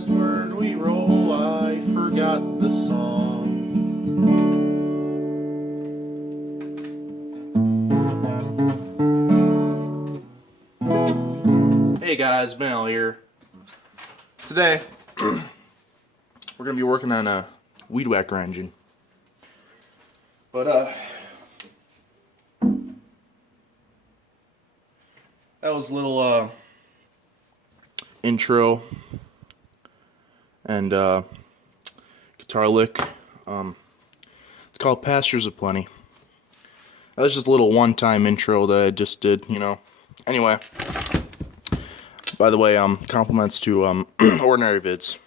last word we roll, I forgot the song. Hey guys, Mel here. Today, we're going to be working on a weed whacker engine. But, that was a little, intro and, guitar lick. It's called Pastures of Plenty. That was just a little one-time intro that I just did, you know. Anyway, by the way, compliments to, Ordinary Vids.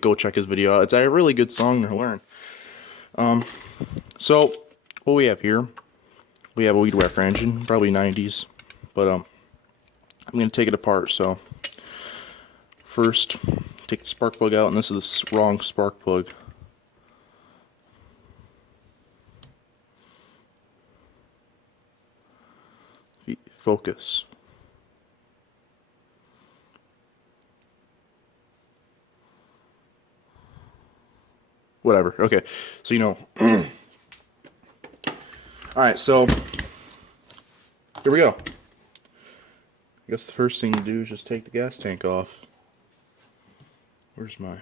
Go check his video out. It's a really good song to learn. So, what we have here, we have a weed whacker engine, probably 90s, but, I'm going to take it apart. So, first, take the spark plug out, and this is the wrong spark plug. Focus. Whatever. Okay. So, you know. Alright, so here we go. I guess the first thing to do is just take the gas tank off. Where's my...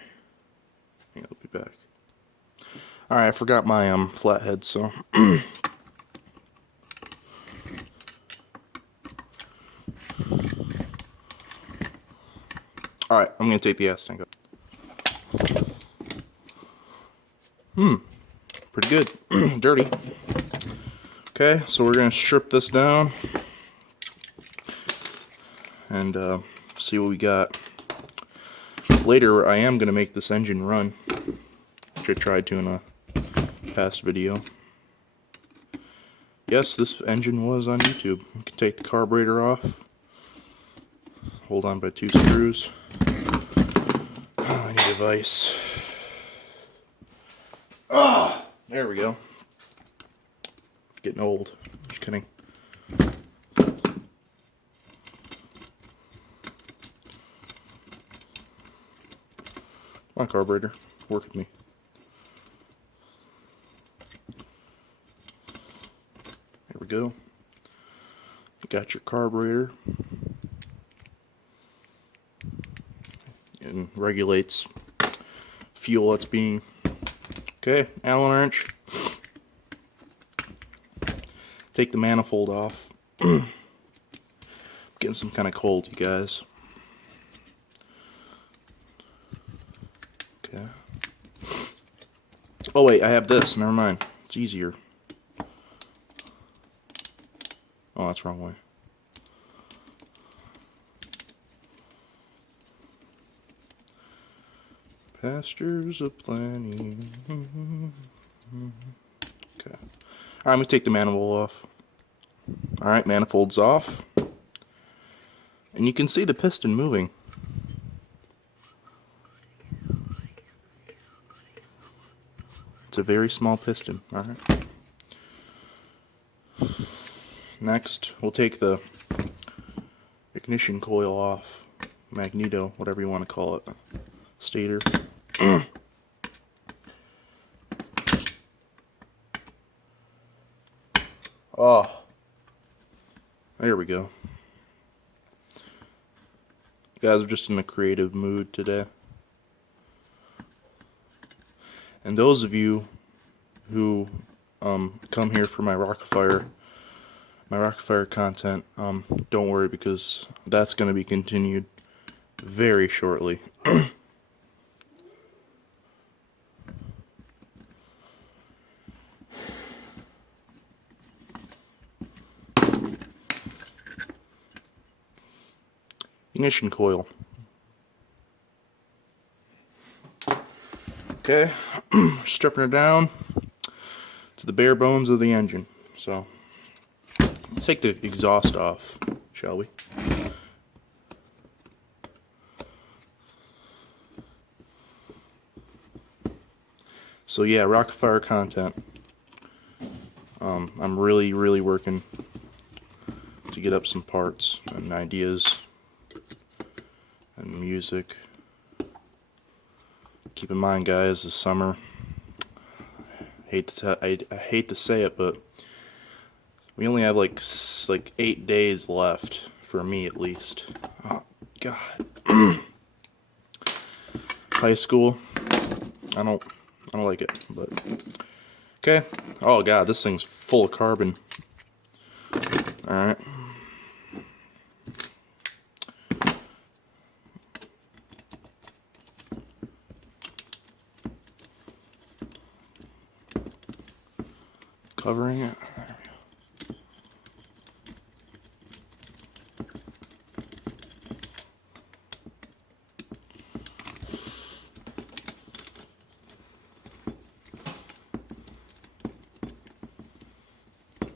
Hang on, I'll be back. Alright, I forgot my flathead, so... Alright, I'm going to take the gas tank off. Pretty good. Dirty. Okay, so we're going to strip this down and see what we got. Later, I am going to make this engine run, which I tried to in a past video. Yes, this engine was on YouTube. You can take the carburetor off, hold on by 2 screws. Oh, I need a vise. Ah, there we go. Getting old. Just kidding. Come on, carburetor. Work with me. There we go. You got your carburetor. And regulates fuel that's being... Okay, Allen wrench. Take the manifold off. Getting some kind of cold, you guys. Okay. Oh wait, I have this. Never mind. It's easier. Oh, that's the wrong way. Pastures of Plenty. Okay. Alright, I'm going to take the manifold off. Alright, manifold's off. And you can see the piston moving. It's a very small piston. Alright. Next, we'll take the ignition coil off. Magneto, whatever you want to call it. Stator. Oh, there we go. You guys are just in a creative mood today. And those of you who come here for my Rockafire content, don't worry, because that's going to be continued very shortly. Ignition coil. Okay, stripping it down to the bare bones of the engine. So, let's take the exhaust off, shall we? So yeah, Rockafire content. I'm really working to get up some parts and ideas and music. Keep in mind, guys, this summer, I hate to say it, but we only have like 8 days left, for me at least. Oh God. High school, I don't like it, but okay. Oh God, this thing's full of carbon. All right. Covering it.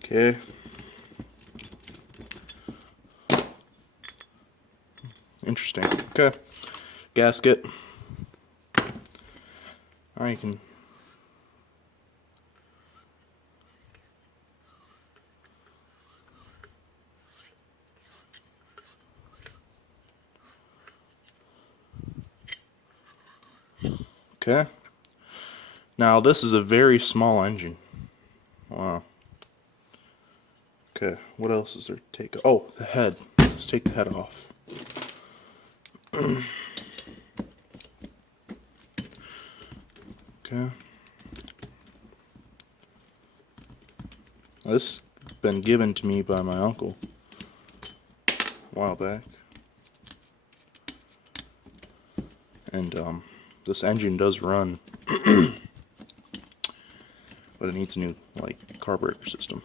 Okay. Interesting. Okay. Gasket. I can. Okay. Now this is a very small engine. Wow. Okay, what else is there to take? Oh, the head. Let's take the head off. Okay. This has been given to me by my uncle a while back. And this engine does run, but it needs a new carburetor system.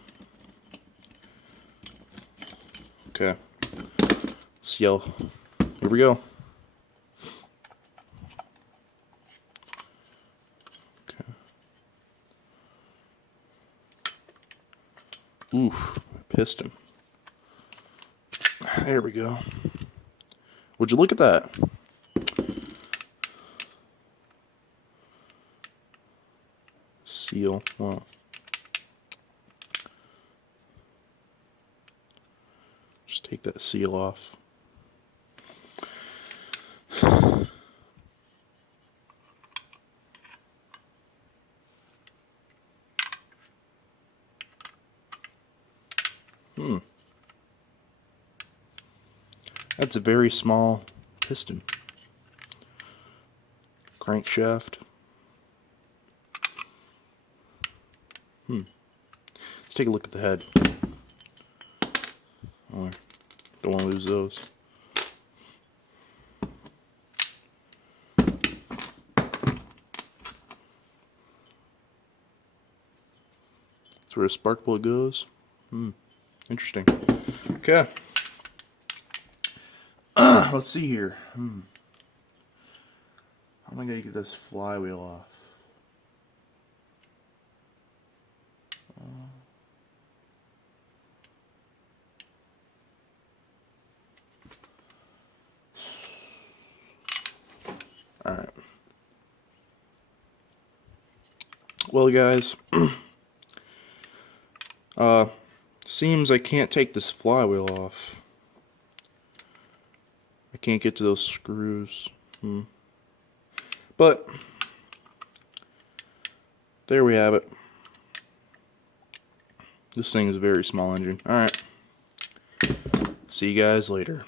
Okay. See how. Here we go. Okay. Oof, piston. There we go. Would you look at that? Seal. Wow. Just take that seal off. That's a very small piston. Crankshaft. Let's take a look at the head. Oh, don't want to lose those. That's where a spark plug goes. Interesting. Okay. Let's see here. How am I going to get this flywheel off? Alright. Well, guys, seems I can't take this flywheel off. I can't get to those screws. But there we have it. This thing is a very small engine. Alright. See you guys later.